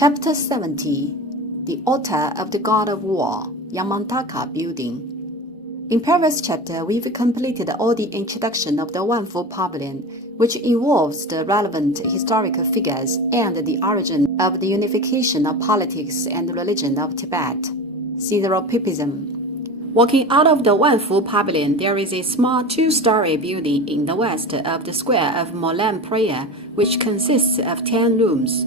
Chapter 70. The Altar of the God of War, Yamantaka Building. In previous chapter, we've completed all the introduction of the Wanfu Pavilion, which involves the relevant historical figures and the origin of the unification of politics and religion of Tibet. Caesaropipism. Walking out of the Wanfu Pavilion, there is a small two-story building in the west of the square of Moulin Prayer, which consists of 10 rooms.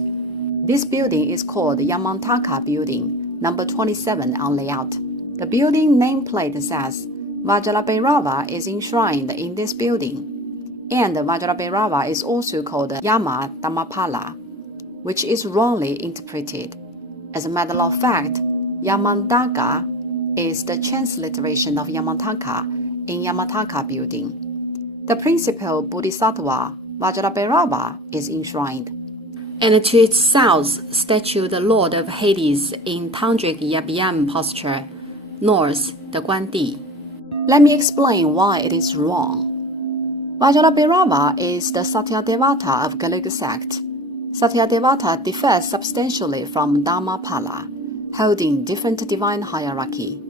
This building is called Yamantaka Building, number 27 on layout. The building nameplate says Vajrabhairava is enshrined in this building, and Vajrabhairava is also called Yama Dhammapala, which is wrongly interpreted. As a matter of fact, Yamantaka is the transliteration of Yamantaka in Yamantaka Building. The principal Bodhisattva, Vajrabhairava, is enshrined. And to its south, statue the Lord of Hades in Tantric Yabiyam posture, north the Guandi. Let me explain why it is wrong. Vajrabhairava is the Satyadevata of Galuga sect. Satyadevata differs substantially from Dhammapala, holding different divine hierarchy.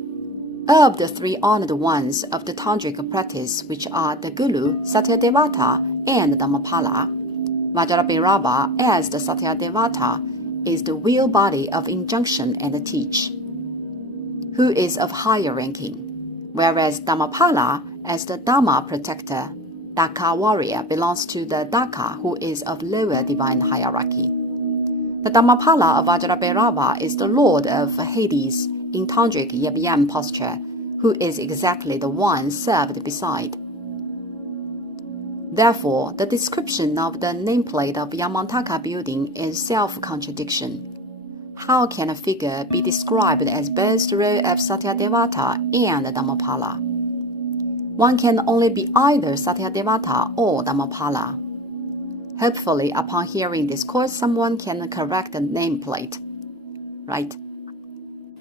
Of the three honored ones of the Tantric practice, which are the Guru, Satyadevata, and Dhammapala, Vajrabhairava, as the Satyadevata, is the real body of injunction and teach, who is of higher ranking, whereas Dhammapala, as the Dhamma protector, Daka warrior, belongs to the Daka, who is of lower divine hierarchy. The Dhammapala of Vajrabhairava is the Lord of Hades in Tantric Yabiyam posture, who is exactly the one served beside. Therefore, the description of the nameplate of Yamantaka building is self-contradiction. How can a figure be described as both the role of Satyadevata and Dhammapala? One can only be either Satyadevata or Dhammapala. Hopefully, upon hearing this course, someone can correct the nameplate. Right?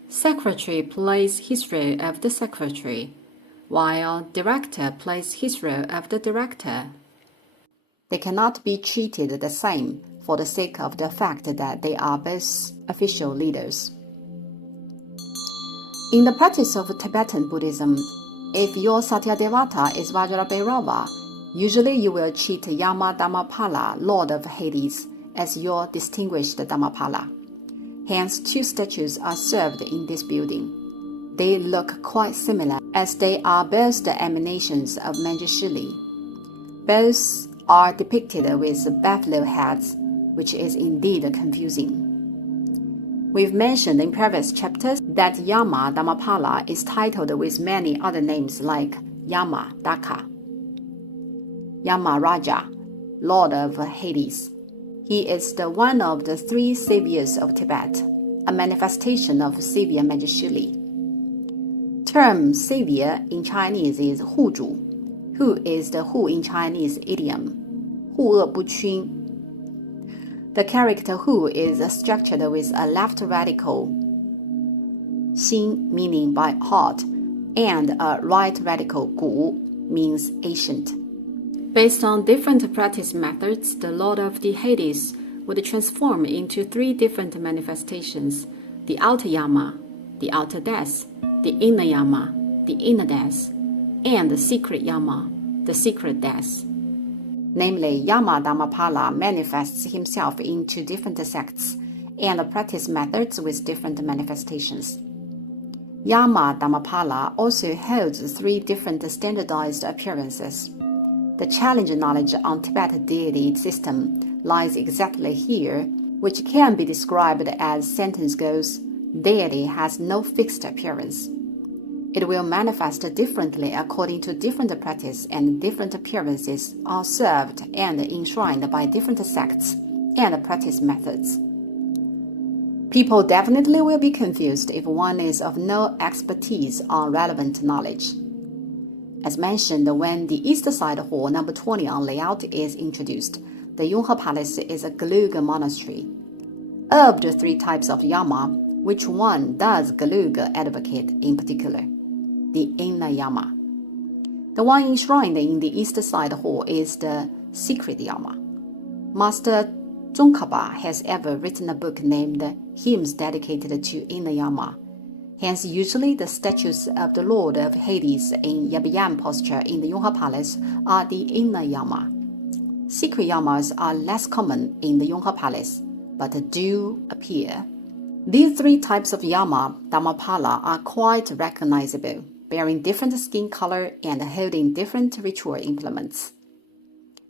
Secretary plays his role of the secretary, while director plays his role of the director. They cannot be treated the same for the sake of the fact that they are both official leaders. In the practice of Tibetan Buddhism, if your Satyadevata is Vajrabhairava, usually you will treat Yama Dhammapala, Lord of Hades, as your distinguished Dhammapala. Hence, two statues are served in this building. They look quite similar, as they are both the emanations of Manjushri. Both are depicted with buffalo heads, which is indeed confusing. We've mentioned in previous chapters that Yama Dhammapala is titled with many other names like Yama Daka, Yama Raja, Lord of Hades. He is the one of the three saviors of Tibet, a manifestation of savior Manjushri. Term savior in Chinese is Huzhu, who is the Hu in Chinese idiom, Hu E Bu Qun. The character Hu is structured with a left radical, Xin meaning by heart, and a right radical, Gu means ancient. Based on different practice methods, the Lord of the Hades would transform into three different manifestations: the outer Yama, the outer death, the inner Yama, the inner death, and the secret Yama, the secret death. Namely, Yama Dhammapala manifests himself into different sects and practice methods with different manifestations. Yama Dhammapala also holds three different standardized appearances. The challenge knowledge on Tibetan deity system lies exactly here, which can be described as sentence goes, deity has no fixed appearance. It will manifest differently according to different practice, and different appearances are served and enshrined by different sects and practice methods. People definitely will be confused if one is of no expertise on relevant knowledge. As mentioned, when the East Side Hall number 20 on layout is introduced, the Yonghe Palace is a Galuga monastery. Of the three types of Yama, which one does Galuga advocate in particular? The inner Yama. The one enshrined in the East Side Hall is the secret Yama. Master Zhongkaba has ever written a book named Hymns Dedicated to Inner Yama. Hence, usually the statues of the Lord of Hades in Yab posture in the Yonghe Palace are the inner Yama. Secret Yamas are less common in the Yonghe Palace, but do appear. These three types of Yama Dhammapala are quite recognizable, bearing different skin color and holding different ritual implements.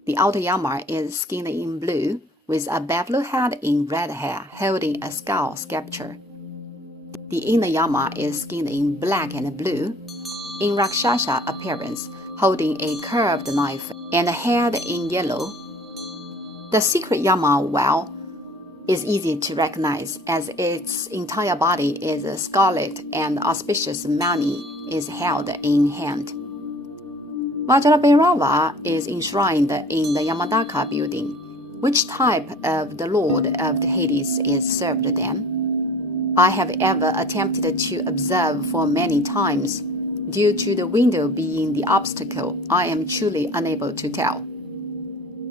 The outer Yama is skinned in blue, with a bevel head in red hair holding a skull sculpture. The inner Yama is skinned in black and blue, in Rakshasa appearance, holding a curved knife and a head in yellow. The secret Yama, is easy to recognize as its entire body is scarlet and auspicious mani is held in hand. Vajrabhairava is enshrined in the Yamadaka building. Which type of the Lord of the Hades is served then? I have ever attempted to observe for many times. Due to the window being the obstacle, I am truly unable to tell.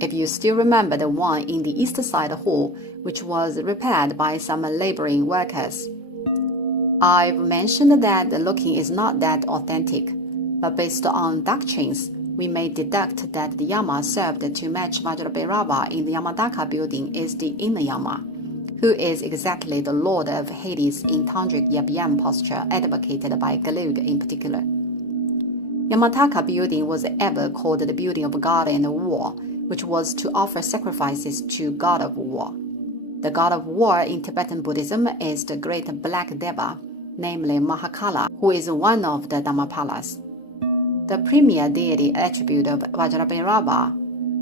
If you still remember the one in the east side hall, which was repaired by some laboring workers, I've mentioned that the looking is not that authentic, but based on doctrines, we may deduct that the Yama served to match Vajrabhairava in the Yamadaka building is the inner Yama, who is exactly the Lord of Hades in tantric Yab posture advocated by Gelug in particular. Yamataka building was ever called the building of God and war, which was to offer sacrifices to God of war. The God of war in Tibetan Buddhism is the great black Deva, namely Mahakala, who is one of the Dhammapalas. The premier deity attribute of Vajrabhairava,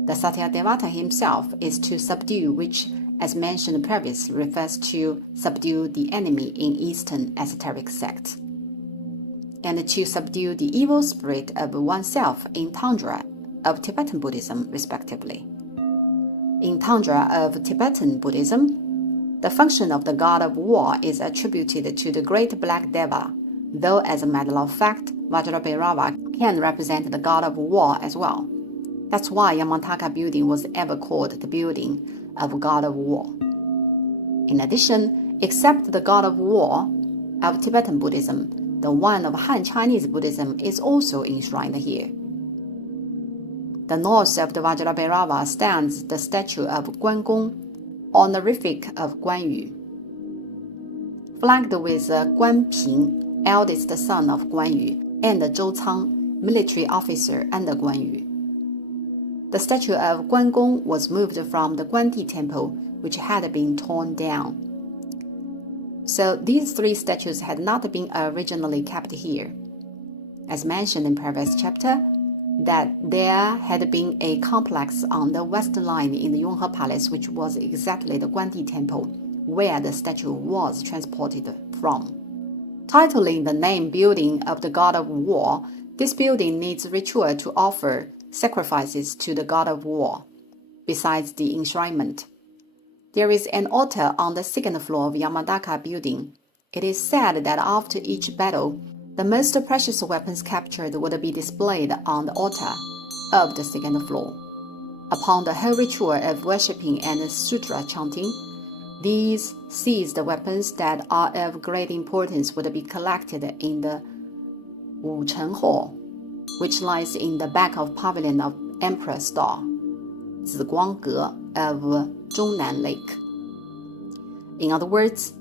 the Satyadevata himself, is to subdue, which, as mentioned previously, refers to subdue the enemy in Eastern esoteric sects, and to subdue the evil spirit of oneself in Tantra of Tibetan Buddhism, respectively. In Tantra of Tibetan Buddhism, the function of the god of war is attributed to the great black Deva, though as a matter of fact, Vajrabhairava can represent the god of war as well. That's why Yamataka building was ever called the building of god of war. In addition, except the god of war of Tibetan Buddhism, the one of Han Chinese Buddhism is also enshrined here. The north of the Vajrabhairava stands the statue of Guan Gong, honorific of Guan Yu, flanked with Guan Ping, eldest son of Guan Yu, and Zhou Cang, military officer under Guan Yu. The statue of Guan Gong was moved from the Guandi temple, which had been torn down. So these three statues had not been originally kept here. As mentioned in previous chapter, that there had been a complex on the western line in the Yonghe Palace, which was exactly the Guandi temple, where the statue was transported from. Titling the name Building of the God of War, this building needs ritual to offer sacrifices to the God of War, besides the enshrinement. There is an altar on the second floor of Yamadaka building. It is said that after each battle, the most precious weapons captured would be displayed on the altar of the second floor. Upon the whole ritual of worshipping and sutra chanting, these seized weapons that are of great importance would be collected in the Wucheng Hall, which lies in the back of pavilion of Emperor Star, Ziguangge of Zhongnan Lake. In other words,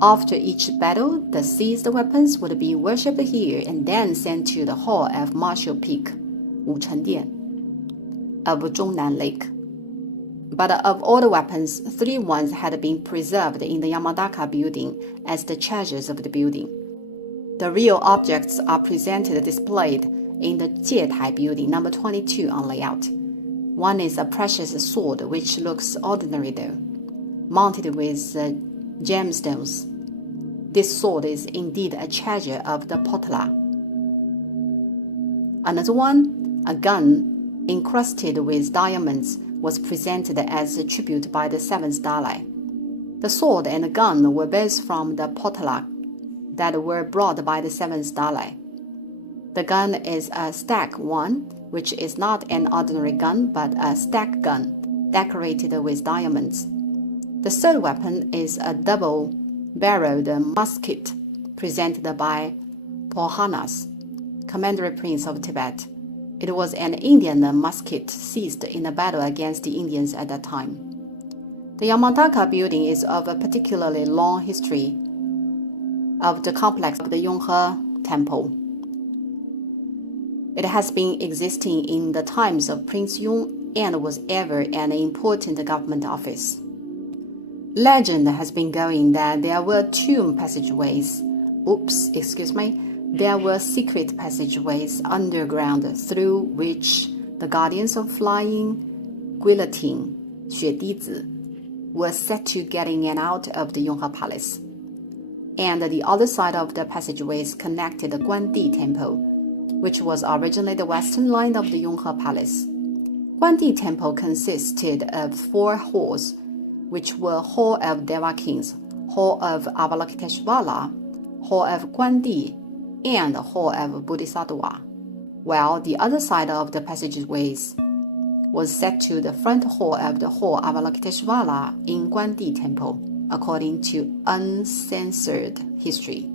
after each battle, the seized weapons would be worshipped here and then sent to the hall of Martial Peak, Wucheng Dian, of Zhongnan Lake. But of all the weapons, 3 ones had been preserved in the Yamadaka building as the treasures of the building. The real objects are presented displayed in the Jietai building, number 22 on layout. One is a precious sword which looks ordinary though, mounted with gemstones. This sword is indeed a treasure of the Potala. Another one, a gun encrusted with diamonds, was presented as a tribute by the 7th Dalai. The sword and the gun were both from the Potala that were brought by the 7th Dalai. The gun is a stack one, which is not an ordinary gun but a stack gun, decorated with diamonds. The third weapon is a double-barreled musket presented by Purhanas, Commander Prince of Tibet. It was an Indian musket seized in a battle against the Indians at that time. The Yamadaka building is of a particularly long history of the complex of the Yonghe Temple. It has been existing in the times of Prince Yong and was ever an important government office. Legend has been going that there were two passageways. There were secret passageways underground through which the guardians of flying guillotine, 雪滴子, were set to get in and out of the Yonghe Palace. And the other side of the passageways connected the Guandi Temple, which was originally the western line of the Yonghe Palace. Guandi Temple consisted of 4 halls, which were Hall of Deva Kings, Hall of Avalokiteshvara, Hall of Guandi, and Hall of Bodhisattva, while the other side of the passageways was set to the front hall of the Hall of Avalokiteshvara in Guandi Temple, according to uncensored history.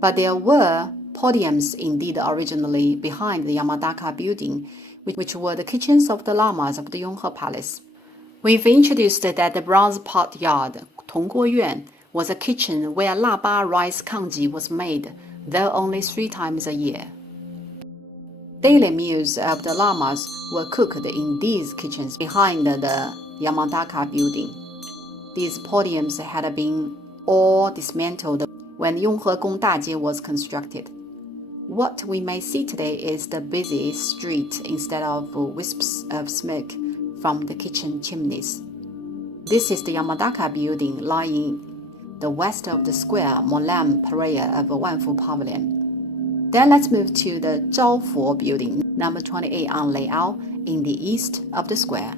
But there were podiums indeed originally behind the Yamadaka building, which were the kitchens of the lamas of the Yonghe Palace. We've introduced that the bronze pot yard, 铜锅院, was a kitchen where laba rice congee was made, though only 3 times a year. Daily meals of the lamas were cooked in these kitchens behind the Yamadaka building. These podiums had been all dismantled when Yonghe Gong Dajie was constructed. What we may see today is the busy street instead of wisps of smoke from the kitchen chimneys. This is the Yamadaka building lying the west of the square Molam Paraya of Wanfu Pavilion. Then let's move to the Zhaofu building, number 28 on layout, in the east of the square.